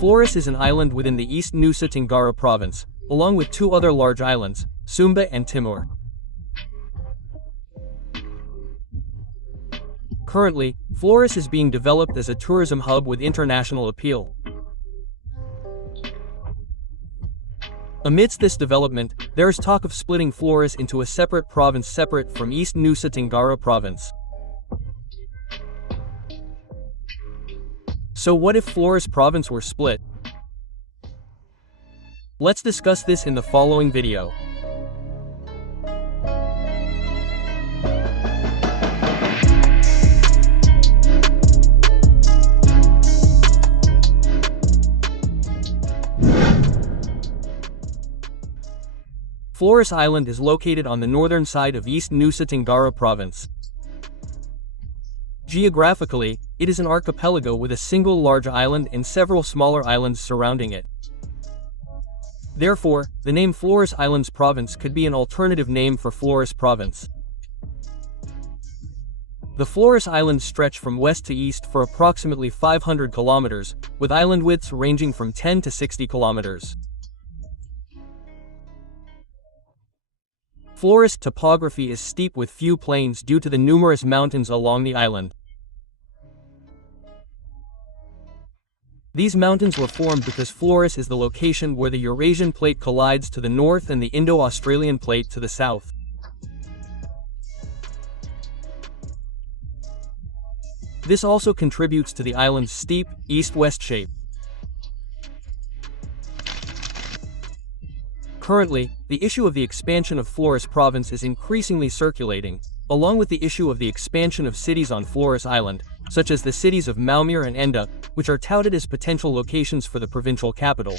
Flores is an island within the East Nusa Tenggara province, along with two other large islands, Sumba and Timur. Currently, Flores is being developed as a tourism hub with international appeal. Amidst this development, there is talk of splitting Flores into a separate province separate from East Nusa Tenggara province. So what if Flores province were split? Let's discuss this in the following video. Flores Island is located on the northern side of East Nusa Tenggara province. Geographically, it is an archipelago with a single large island and several smaller islands surrounding it. Therefore, the name Flores Islands Province could be an alternative name for Flores Province. The Flores Islands stretch from west to east for approximately 500 kilometers, with island widths ranging from 10 to 60 kilometers. Flores topography is steep with few plains due to the numerous mountains along the island. These mountains were formed because Flores is the location where the Eurasian plate collides to the north and the Indo-Australian plate to the south. This also contributes to the island's steep, east-west shape. Currently, the issue of the expansion of Flores province is increasingly circulating, along with the issue of the expansion of cities on Flores Island, such as the cities of Maumere and Enda, which are touted as potential locations for the provincial capital.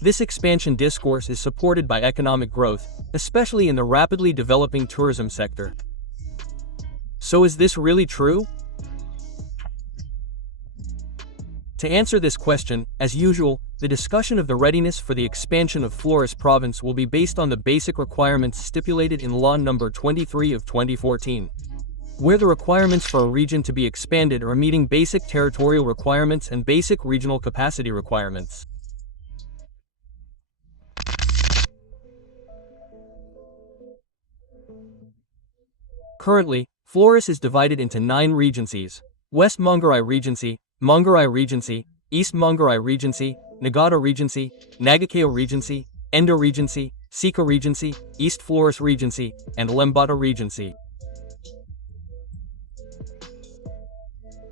This expansion discourse is supported by economic growth, especially in the rapidly developing tourism sector. So is this really true? To answer this question, as usual, the discussion of the readiness for the expansion of Flores province will be based on the basic requirements stipulated in Law No. 23 of 2014, where the requirements for a region to be expanded are meeting basic territorial requirements and basic regional capacity requirements. Currently, Flores is divided into 9 regencies: West Manggarai Regency, Manggarai Regency, East Manggarai Regency, Nagata Regency, Nagakeo Regency, Enda Regency, Sika Regency, East Flores Regency, and Lembata Regency.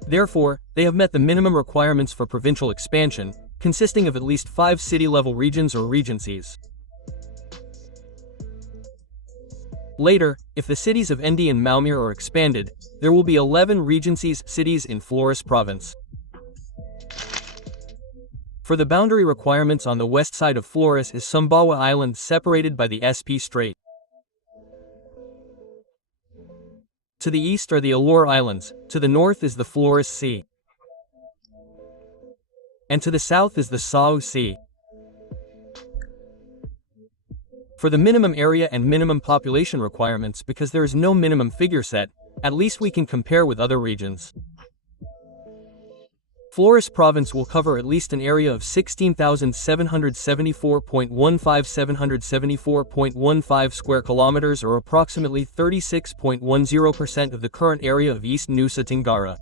Therefore, they have met the minimum requirements for provincial expansion, consisting of at least 5 city-level regions or regencies. Later, if the cities of Endi and Maumere are expanded, there will be 11 regencies cities in Flores province. For the boundary requirements on the west side of Flores is Sumbawa Island separated by the SP Strait. To the east are the Alor Islands, to the north is the Flores Sea, and to the south is the Sau Sea. For the minimum area and minimum population requirements, because there is no minimum figure set, at least we can compare with other regions. Flores province will cover at least an area of 16,774.15 square kilometers, or approximately 36.10% of the current area of East Nusa Tenggara.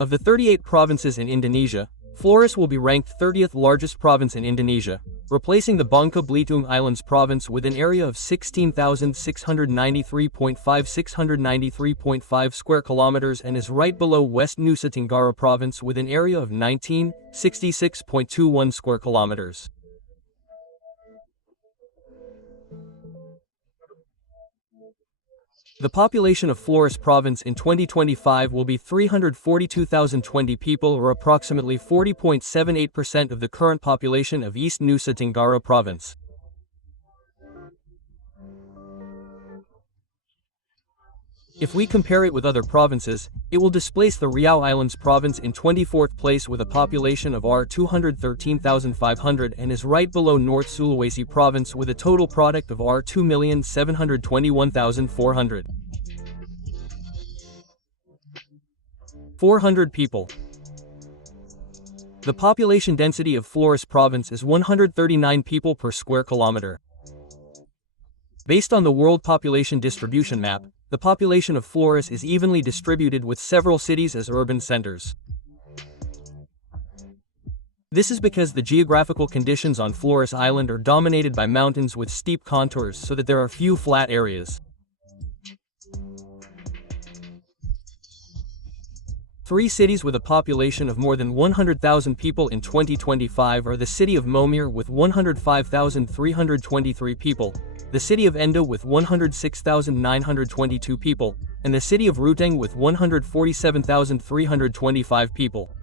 Of the 38 provinces in Indonesia, Flores will be ranked 30th largest province in Indonesia, replacing the Bangka Belitung Islands province with an area of 16,693.5 square kilometers, and is right below West Nusa Tenggara province with an area of 1966.21 square kilometers. The population of Flores province in 2025 will be 342,020 people, or approximately 40.78% of the current population of East Nusa Tenggara province. If we compare it with other provinces, it will displace the Riau Islands province in 24th place with a population of 213,500 and is right below North Sulawesi province with a total product of 2,721,400. 400 people. The population density of Flores province is 139 people per square kilometer. Based on the world population distribution map, the population of Flores is evenly distributed with several cities as urban centers. This is because the geographical conditions on Flores Island are dominated by mountains with steep contours so that there are few flat areas. 3 cities with a population of more than 100,000 people in 2025 are the city of Momir with 105,323 people, the city of Endo with 106,922 people, and the city of Ruteng with 147,325 people.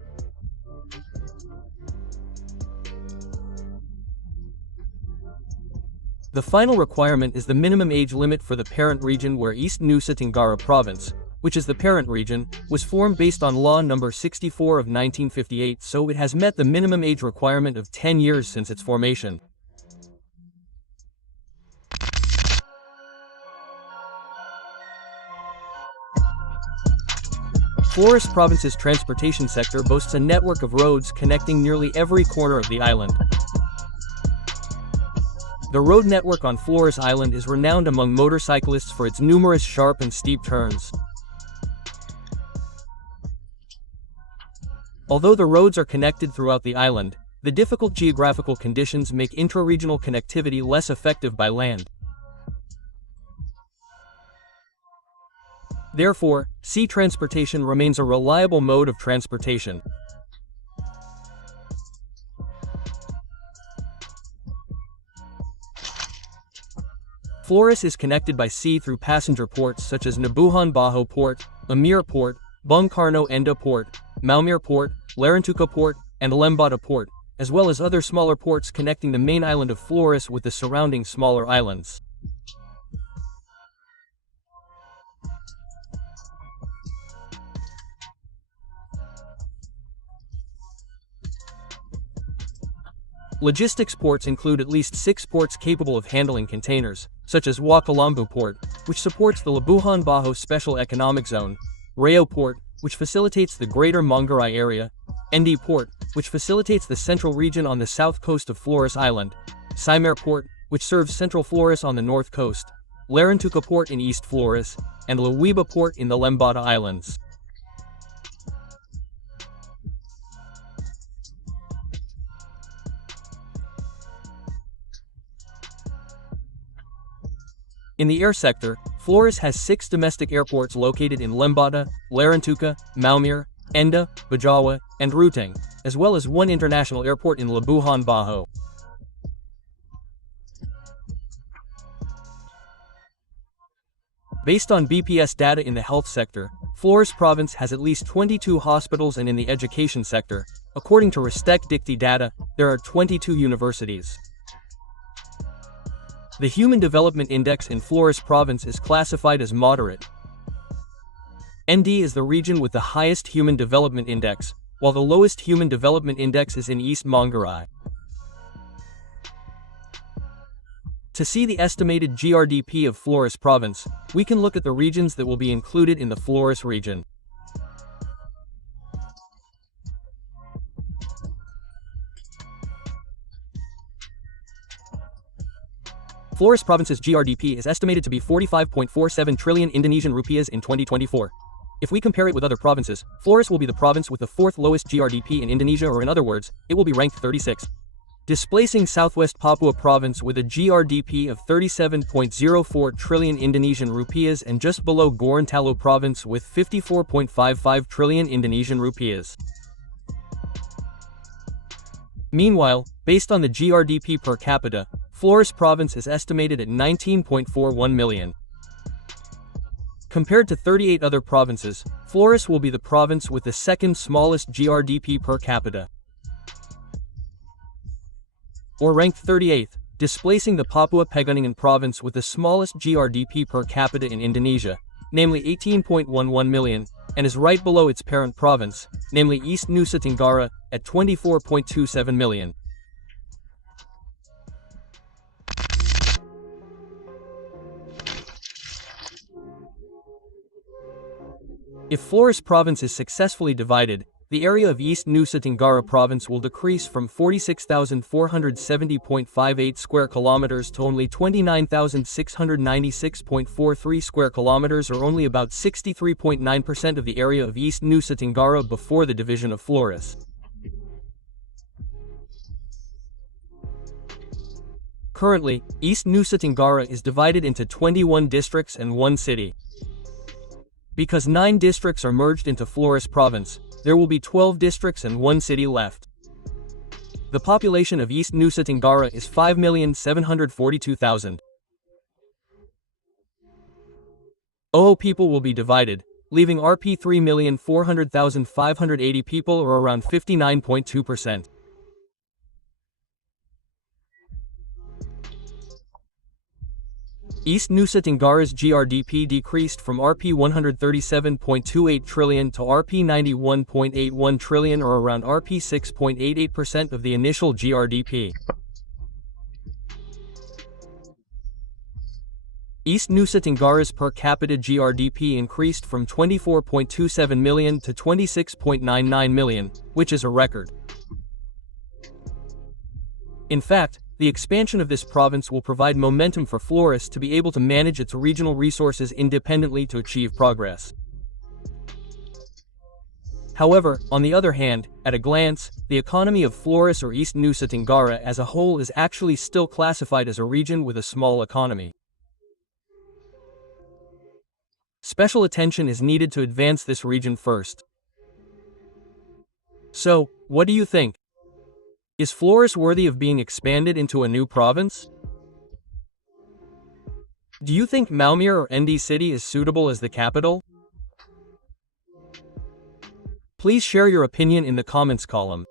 The final requirement is the minimum age limit for the parent region, where East Nusa Tenggara Province, which is the parent region, was formed based on Law No. 64 of 1958, so it has met the minimum age requirement of 10 years since its formation. Flores Province's transportation sector boasts a network of roads connecting nearly every corner of the island. The road network on Flores Island is renowned among motorcyclists for its numerous sharp and steep turns. Although the roads are connected throughout the island, the difficult geographical conditions make intra-regional connectivity less effective by land. Therefore, sea transportation remains a reliable mode of transportation. Flores is connected by sea through passenger ports such as Nabuhan Bajo Port, Amir Port, Bungkarno Enda Port, Maumere Port, Larantuka Port, and Lembata Port, as well as other smaller ports connecting the main island of Flores with the surrounding smaller islands. Logistics ports include at least 6 ports capable of handling containers, such as Wakalambu Port, which supports the Labuhan Bajo Special Economic Zone, Rayo Port, which facilitates the Greater Manggarai area, Endi Port, which facilitates the central region on the south coast of Flores Island, Saimere Port, which serves central Flores on the north coast, Larantuka Port in East Flores, and Lawiba Port in the Lembata Islands. In the air sector, Flores has 6 domestic airports located in Lembata, Larantuka, Maumere, Enda, Bajawa, and Ruteng, as well as 1 international airport in Labuhan Bajo. Based on BPS data in the health sector, Flores Province has at least 22 hospitals, and in the education sector, according to Ristek Dikti data, there are 22 universities. The Human Development Index in Flores Province is classified as moderate. ND is the region with the highest Human Development Index, while the lowest Human Development Index is in East Manggarai. To see the estimated GRDP of Flores Province, we can look at the regions that will be included in the Flores region. Flores Province's GRDP is estimated to be 45.47 trillion Indonesian rupiahs in 2024. If we compare it with other provinces, Flores will be the province with the 4th lowest GRDP in Indonesia, or in other words, it will be ranked 36th. Displacing Southwest Papua Province with a GRDP of 37.04 trillion Indonesian rupiahs and just below Gorontalo Province with 54.55 trillion Indonesian rupiahs. Meanwhile, based on the GRDP per capita, Flores Province is estimated at 19.41 million. Compared to 38 other provinces, Flores will be the province with the 2nd smallest GRDP per capita, or ranked 38th, displacing the Papua Pegunungan Province with the smallest GRDP per capita in Indonesia, namely 18.11 million, and is right below its parent province, namely East Nusa Tenggara, at 24.27 million. If Flores province is successfully divided, the area of East Nusa Tenggara province will decrease from 46,470.58 square kilometers to only 29,696.43 square kilometers, or only about 63.9% of the area of East Nusa Tenggara before the division of Flores. Currently, East Nusa Tenggara is divided into 21 districts and 1 city. Because 9 districts are merged into Flores province, there will be 12 districts and 1 city left. The population of East Nusa Tenggara is 5,742,000. OO people will be divided, leaving RP 3,400,580 people, or around 59.2%. East Nusa Tenggara's GRDP decreased from Rp 137.28 trillion to Rp 91.81 trillion, or around Rp 6.88% of the initial GRDP. East Nusa Tenggara's per capita GRDP increased from 24.27 million to 26.99 million, which is a record. In fact, the expansion of this province will provide momentum for Flores to be able to manage its regional resources independently to achieve progress. However, on the other hand, at a glance, the economy of Flores or East Nusa Tenggara as a whole is actually still classified as a region with a small economy. Special attention is needed to advance this region first. So, what do you think? Is Flores worthy of being expanded into a new province? Do you think Malmere or ND City is suitable as the capital? Please share your opinion in the comments column.